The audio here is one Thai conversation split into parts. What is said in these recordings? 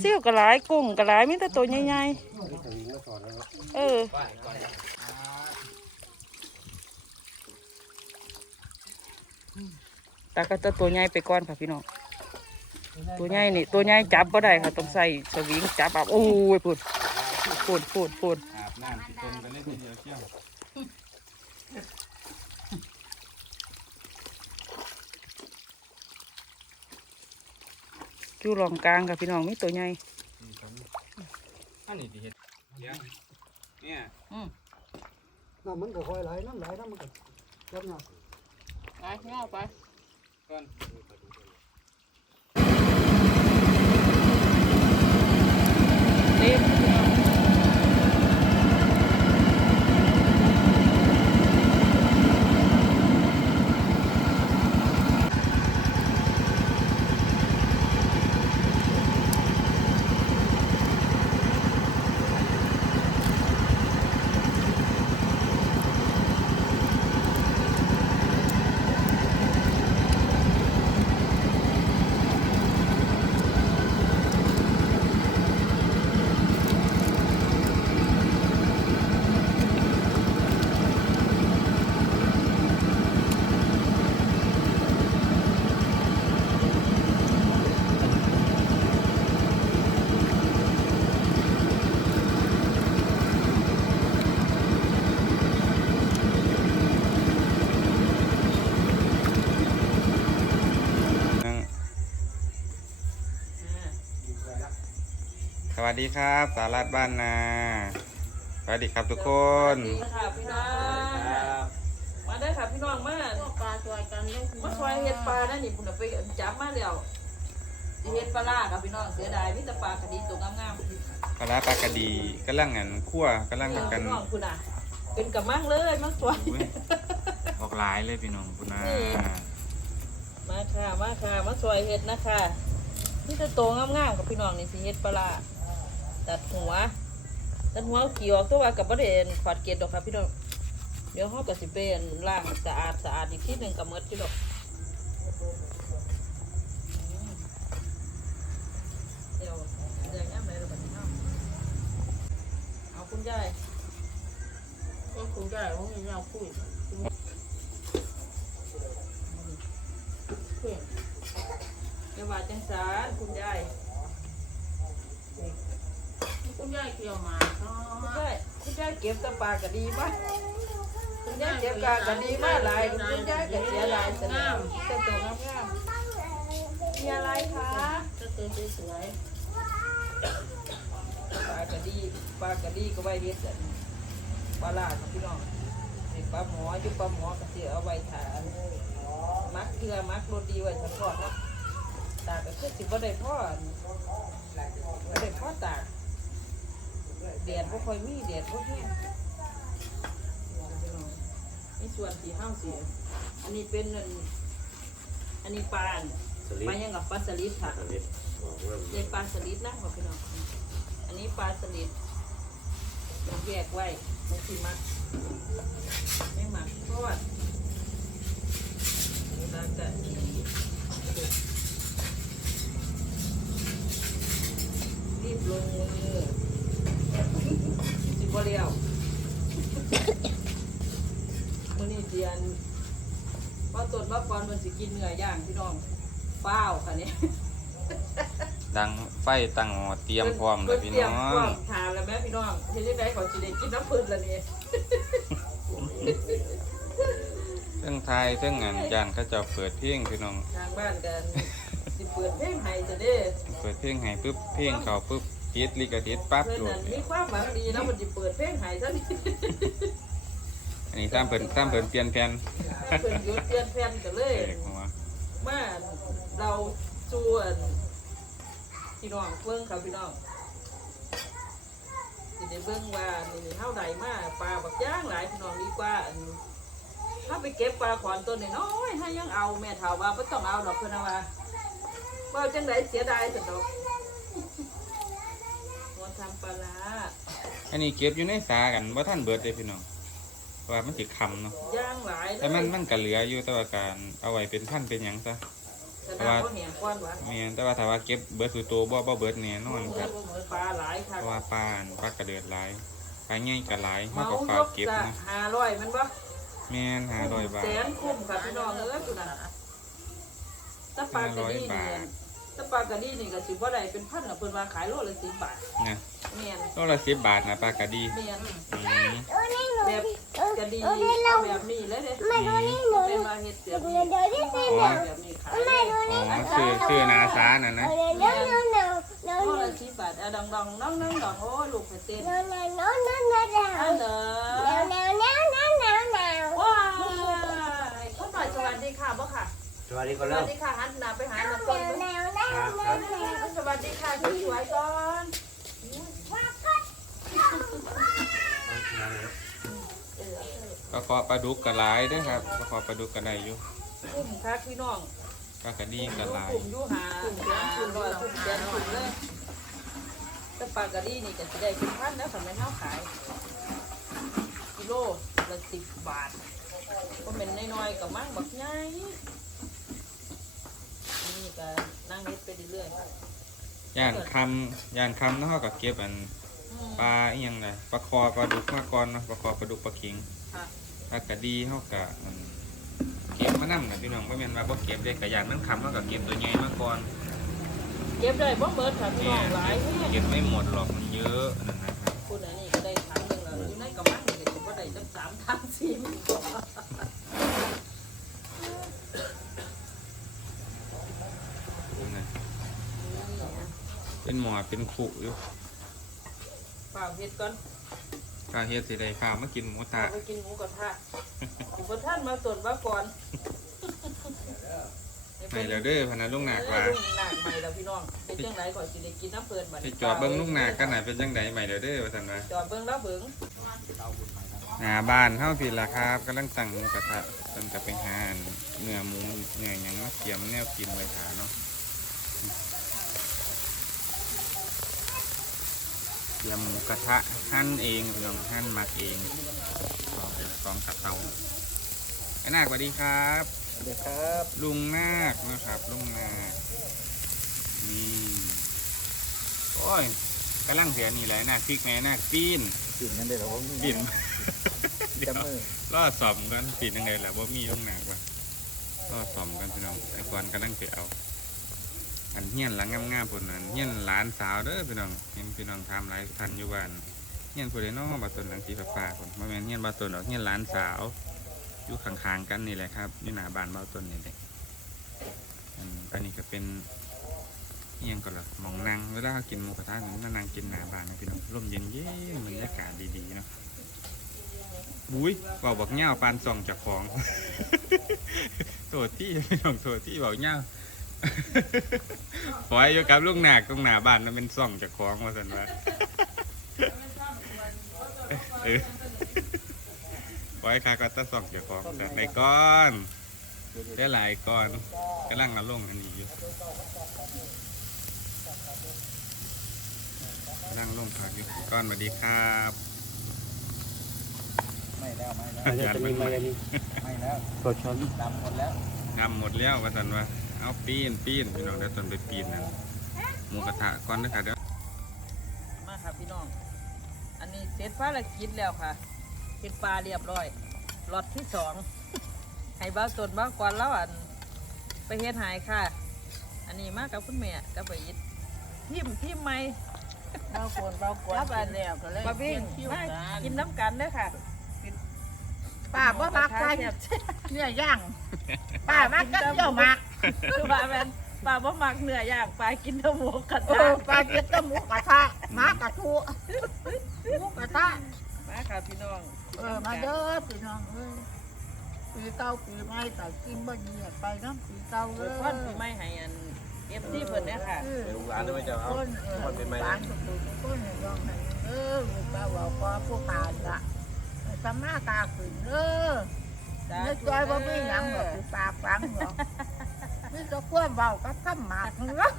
ลาซิวก็หลายกุ้งก็หลายมีแต่ตัวใหญ่ๆเออตาก็จะตัวใหญ่ไปก่อนค่ะพี่น้องตัวใหญ่นี่ตัวใหญ่จับก็ได้ค่ะต้องใส่สวิงจับแบบโอ้ยพูดพูดพูดพูดอาบน้ำสิดตมกันเลยทีเดียวเชี่ยว อยู่รองกลางค่ะพี่น้องมีตัวใหญ่นี่ครับอันนี้ที่เห็ดเลี้ยงเนี่ยน้ำมันก็ค่อยไหลน้ำไหลน้ำมันก็ลดน้ำไปเงาไปก่อนเต็ม วัสดีครับ สารัดบ้านนา สวัสดีครับทุกคนสวัสดีค่ะพี่น้องมาได้อค่ะพี่น้องมาปลาช่วยกันได้มาช่วยเฮ็ดปลานั่นนี่พุ่นน่ะไปจับมาแล้วสิเฮ็ดปลาล่าค่ะพี่น้องเสียดายมีแต่ปลาคดีตัวงามปลาร้าปลากระดีกำลังอันคั่วกำๆลังนี่กันพี่น้องคุณน่ะ เป็นกระมังเลยมาช่วยอุ๊ย ออกหลายเลยพี่น้องคุณนานี่ มาค่ะมาค่ะมาช่วยเฮ็ดนะคะมีแต่ตัวงามๆกับพี่น้องนี่สิเฮ็ดปลาล่า ตัดหัว ตัดหัวเกี่ยวตัวว่ากับบ่ได้ขอดเกล็ดดอกค่ะพี่น้องเดี๋ยวเฮาก็สิเป็นล้างสะอาดสะอาดอีกทีหนึงก็หมดอยู่ดอกเดี๋ยวเดี๋ยวย่ำไหนเราแบบนี้เอาเอาคุณยายก็คุณได้ว่ามีเราคุยคุยเดี๋ยวว่าจังสารคุณยาย คุณยายเกี่ยวมาเนาคุณะยายคุณยายเก็บแตะปลากะดีมากคุณยายเก็บปลากะดีมากหลายคุณยายก็เสียหลายสนามแต่ตัวงามๆมีอะไรคะก็คือสวยปลากะดีปลากะดีก็ไว้เฮ็ดอันปลาลาดพี่น้องนี่ปลาหมออยู่ปลาหมอก็สิเอาไว้ทานมักเกลือมักรสดีไว้ทานทอดเนาะตากก็คือสิบ่ได้พ่อบ่ได้พ่อตาก แดดบ่ค่อยมีแดดบ่แห้งนี่ส่วนสีห้าวสีอันนี้เป็นอันอันนี้ปลาอันปลายังกับปลาสลิดค่ะเรียกปลาสลิดนะบอกพี่น้องอันนี้ปลาสลิดเราแยกไว้ไม่สิมักไม่หมักเพราะว่าตาจะรีบลงมือสิ บ่เลี้ยวมื้อนี้เตียนว่าตดว่าก่อนมันสิกินเนื้อย่างพี่น้องเป้าวค่ะเนี่ยดังไฟตั้งหม้อเตรียมพร้อมเลยพี่น้อเตรียมพร้งอมทานแล้วแม่พี่น้องเฮ็ดจังได๋เขาสิได้กินน้ำพึ่งละนี่เครื่องไทยเครื่องงานยานเขาเจะเปิดเพลงพี่น้องทางบ้านกันสิเปิดเพลงให้จะได้เปิดเพลงให้ปุ๊บเพลงเขาปุ๊บ ติดลิขสิทธิ์ปั๊บเพิ่นโหลนั่ดนเลมียความหวังดีแล้วมันสิเปิดเพลงให้ซะนี่อันนี้ตามเปิดตามเปิดเปลี่ยนแผ่นเพิ่นหยุดเปลี่ยนแผ่นกันเลยแตกหัวมาเราชวนพี่น้องเบิ่งครับพี่น้องสิได้เบิ่งว่านี่เฮาได้มาปลาบักย่างหลายพี่น้องดีกว่าอันถ้าไปเก็บปลาขอนตัวน้อยๆให้ยังเอาแม่เฒ่าว่าบ่ต้องเอาดอกเพิ่นนะว่าเว้าจังไดเสียดายซั่นดอก วันทำปลาร้าอันนี้เก็บอยู่ในสากันว่าท่านเบิดเลยพี่น้องเพราะว่ามันสิคำเนาะย่างหลายเลแต่มันยมันก็เหลืออยู่แต่ว่าการเอาไว้เป็นพันธุ์เป็นหยังซะคจะน้ำก็แห้งก้อนวะแม่นแต่ว่าถ้าว่าเก็บเบิดสู่ตัวบ่บ่เบิดแน่นอนครับปลาหลายค่ะเพราะว่าปลาอั่นปลากระเดือดหลายปลาใหญ่ก็หลายเฮาเมาก็ฝายกกเก็บจะนะห้าร้อยมันบ่แม่น500บาทแสนคุ้มค่ะพี่น้องเอ้ยคุณน่ะถ้าปลากระดี500นี่บาทถ้าปลากระดีนี่ก็สิบ่ได้เป็นพันน่ะเพิ่นว่าขายโลละ10บาทนะแม่นโลละ10บาทนะปลากระดีแม่นอืมแบบกระดีเอาแบบนี้เลยเด้เป็นว่าเฮ็ดแบบนี้แบบนี้ขายเลยอ๋อชื่อชื่อนาซาน่ะนะโลละ10บาทอะดองๆน้องๆดองโอ้ยลูกไปเต้นอันเด้อว้ายเขาหน่อยสวัสดีค่ะบ่ค่ะ สวัสดีก็สเริ่วัมสดีค่ะหันหน้าไปหาน้องต้นเบิ่งสวัสดีค่ะสวยๆก่อนปลาคอปลาดุกก็หลายเด้ครับปลาคอปลาดุกก็ได้อยู่กุ้มคักพี่น้องปลากระดีก็หลายกุ้มอยู่หากุ้มแดงกุ้มร้อยกุ้มแดงกุ้มเลยแต่ปลากระดีนี่ก็สิได้เป็นพันแล้วสำหรับเฮาขายกิโลละ10บบาทก็เป็นน้อยๆก็มั่งบักใหญ่ ก็นั่งเฮ็ดไปเรื่อยๆค่ะย่านคำย่านคำเนาะเฮาก็เก็บอันอืมปลาอีหยังน่ะปลาคอปลาดุกมาก่อนเนาะปลาคอปลาดุกปลาเข็งค่ะปลากระดีเฮาก็อันเก็บมานำน่ะพี่น้องบ่แม่นว่าบ่เก็บเด้ก็ย่านมันคำเฮาก็เก็บตัวใหญ่มาก่อนเก็บได้บ่เบิดค่ะพี่น้องหลายแฮะเก็บไม่หมดหรอกมันเยอะนั่นนะครับคุณอันนี้ก็ได้ถังหนึงแล้วอยู่ในกระมังนี่ก็สิบ่ได้จักสามถังสี่มันก็ นั่นน่ะ เป็นหมอเป็นขุอยู่เปล่าเฮ็ดก่อนกาเฮ็ดสิได้ข้าวมากินหมูทะเอาไปกินหมูกระทะอุปท่านมาตรวจว่าก่อนไม่แล้วเด้อพะนะลุงหนักว่าเออลุงหนักใหม่แล้วพี่น้องเป็นจังไรก่อนสิได้กินน้ำเปิดบัดไปจอดเบิ่งลุงหนักกันน่ะเป็นจังไดใหม่แล้วเด้อว่าซั่นว่า จอดเบิ่งแล้วเบิ่งหน้าบ้านเฮาพี่ล่ะครับกำลังตั้งหมูกระทะเพิ่นก็ไปหาอันเนื้อหมูเนื้อหยังมาเตรียมแนวกินไว้ทาเนาะ เตรียมหมูกระทะหั่นเองพี่น้องหั่นหมักเองก็เป็นกองกระเตาไอ้นาคสวัสดีครับเดี๋ยวครับ ลุงนาคนะครับลุงนาคนี่โอ้ยกำลังเสียนี่แหละนาคพริกแม่นาคปีนกินนั่นได้หรอผมปีนเดี๋ยวจำมือรอสอมกันปีนยังไงล่ะว่ามีลุงนาคว่ะรอสอมกันพี่น้องไอ้ก่อนกำลังเสียเอา อันเฮียนหลังงามๆพุ่นนั้นเฮียนหลานสาวเด้อพี่น้องเห็นพี่น้องทำหลายทันอยู่บ้านเฮียนผู้ใดน้อบาตนหลังสีฟ้าๆพุ่นบ่แม่นเฮียนบาตนหรอกเฮียนหลานสาวอยู่ข้างๆกันนี่แหละครับอยู่หน้าบ้านบาตนนี่แหละอันนี้ก็เป็นเฮียงก็ละมองนั่งเวลาเขากินหมูกระทะนี่มานั่งกินหน้าบ้านนะพี่น้องลมเย็นๆบรรยากาศดีๆเนาะบุ้ยเบาบอกเงาปานส่องจากของ โทษที่พี่น้องโทษที่บอกเงา ปล่อยอยู่กับลูกหนักตรงหน้าบ้านนั่นเป็นส่องจากของมาสันว่าเออปล่อยคาก็ตะส่องจากของแต่ในก้อนได้หลายก้อนกำลังเอาลงอันนี้อยู่กำลังลงผักอยู่ก้อนสวัสดีครับไม่แล้วไม่แล้วอาจารย์เป็นไงไม่แล้วตัวช้อนดำหมดแล้วทำหมดแล้วว่าสันว่า เอาปีนปีนพี่น้องเดี๋ยวตอนไปปีนนั่นหมูกระทะก้อนเด้อค่ะเดี๋ยวมาค่ะพี่น้อง อันนี้เสร็จภารกิจแล้วค่ะเฮ็ดปลาเรียบร้อยล็อตที่สองให้บ้าวตนบ้าวก่อนแล้วอันไปเฮ็ดหายค่ะ อันนี้มากับคุณแม่กับไปยิดทิมทิมไหมเบาคนเบาคนรับอันแล้วก็เลยบะบิ้งคิวมากันกินน้ำกันเด้อค่ะป้าบ่มักใครแซ่บเนื้อย่างป้ามักกันเจ้ามัก คือว่าแม่นป้าบ่มักเนื้อย่างป้ากินแต่หมูกระเอทะอป้าเก็บแตหมูกระทะหมากระทุหมูกระทะมาค่ะพี่น้องเออมาเด้อพี่น้องเอ้ยปีเก่าปีใหม่แต่กินบ่เหยียดไปน้ำปีเก่าอเลวยยพรปีใหม่ให้อัน FC เพิ่นเด้อค่ะเป็นลูกหลานด้วยไหมเจ้าเอาคนเออคนเป็นไหม ร้านทุกคนทุกคนเนี่ยยอมให้เออลูกเต้าบอกว่าผู้ขาดละสมากาขึ้นเด้อ นึกใจว่าไม่หยังหรอกคือปากฟังหรอก นี่ก็ควบเบากับข้ามหมากเนาะ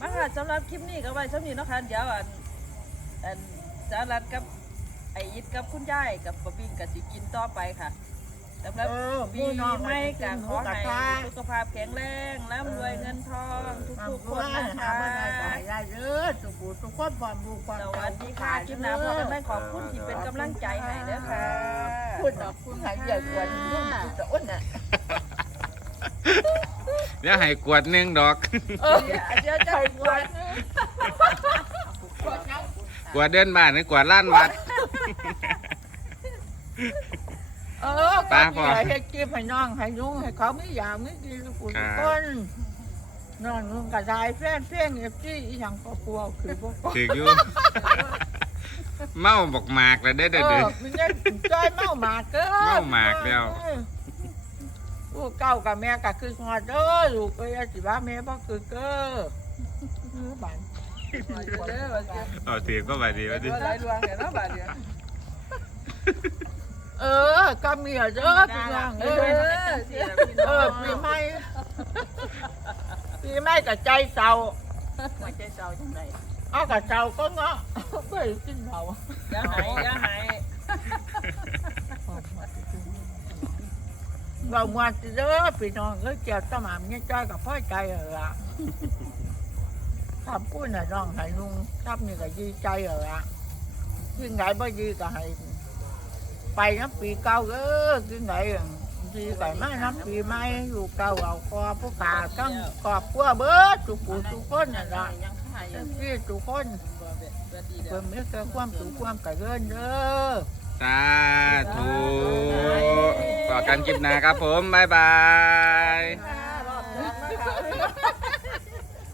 มาค่ะสำหรับคลิปนี้ก็ไว้เท่านี้เนาะคะเดี๋ยวอันอันสารัดกับไออิดกับคุณยายกับปะบิ้งกับสิกินต่อไปค่ะสำหรับเออปีพี่น้องใหม่ก็ขอหมูกระให้ทะสุขภาพแข็งแรงร่ำรวยเงินทองทุกทุๆกคคนนนะนะคะคะได้สได้เด้อทุกผู้ทุกคนความรู้ความวัสดีค่ะคลิปหน้าพอกันไหมขอบคุณที่เป็นกำลังใจให้เด้อค่ะ พูดขอบคุณให้ใหญ่กว่านี้จะอ้นน่ะ เดี๋ยวให้กวดหนึงดอก เออเดี๋ยวเดี๋ยวจะปวดกวดเดินบ้านหรือกวดล้านวัด เออป้าก็พ่อมีให้กินให้น้องให้ลุงให้เขาไม่อยากไม่กินทุกผู้ทุกคนน้องลุงก็ได้แฟนเพียงเอฟซีอีหยังก็กลัวคือพวกถืออยู่ เมาบอกหมากแล้วเด้อเอเด้อเด้ออมันได้จ้อยเมาหมากเด้อเมาหมากแล้ว ลูกเก้ากับแม่ก็คือฮอดเด้อลูกก็อย่าสิว่าแม่บ่คือเก้อมือบันเด้อว่าสิเอาถือก็บาดีบาดีว่าหลายดวงเดี๋ยวเนาะบาดเดี๋ยวเออก็มีอะเด้อพี่น้องเอเอออเสียพี่เอน้อองปีใหม่ปีใหม่กับใจเศร้าหัวใจเศร้าจังไดเอากับเศร้าก็เงาะไม่ได้กินเศร้าอย่าหายอย่าหาย เรามาสิเด้อพี่น้องเอ้ยเจ้าสมามเนี่ยจ้อยกับพ่อใจเหรอละทำพูดน่ะน้องให้ลุงทำนี่ก็ดีใจเหรอละยิ่งไหนบ่ดีก็ให้ไปน้ำปีเก่าเออยิ่งไหนดีไก่มาน้ำปีใหม่อยู่เก่าเอาคอผู้ขาทั้งครอบครัวเบิดทุกผู้ทุกคนน่ะละที่ทุกคนเพิ่มเมื่อความสุขความกระเรินเด้อ สาธุต่อกันคลิปหน้าครับผม บ๊ายบาย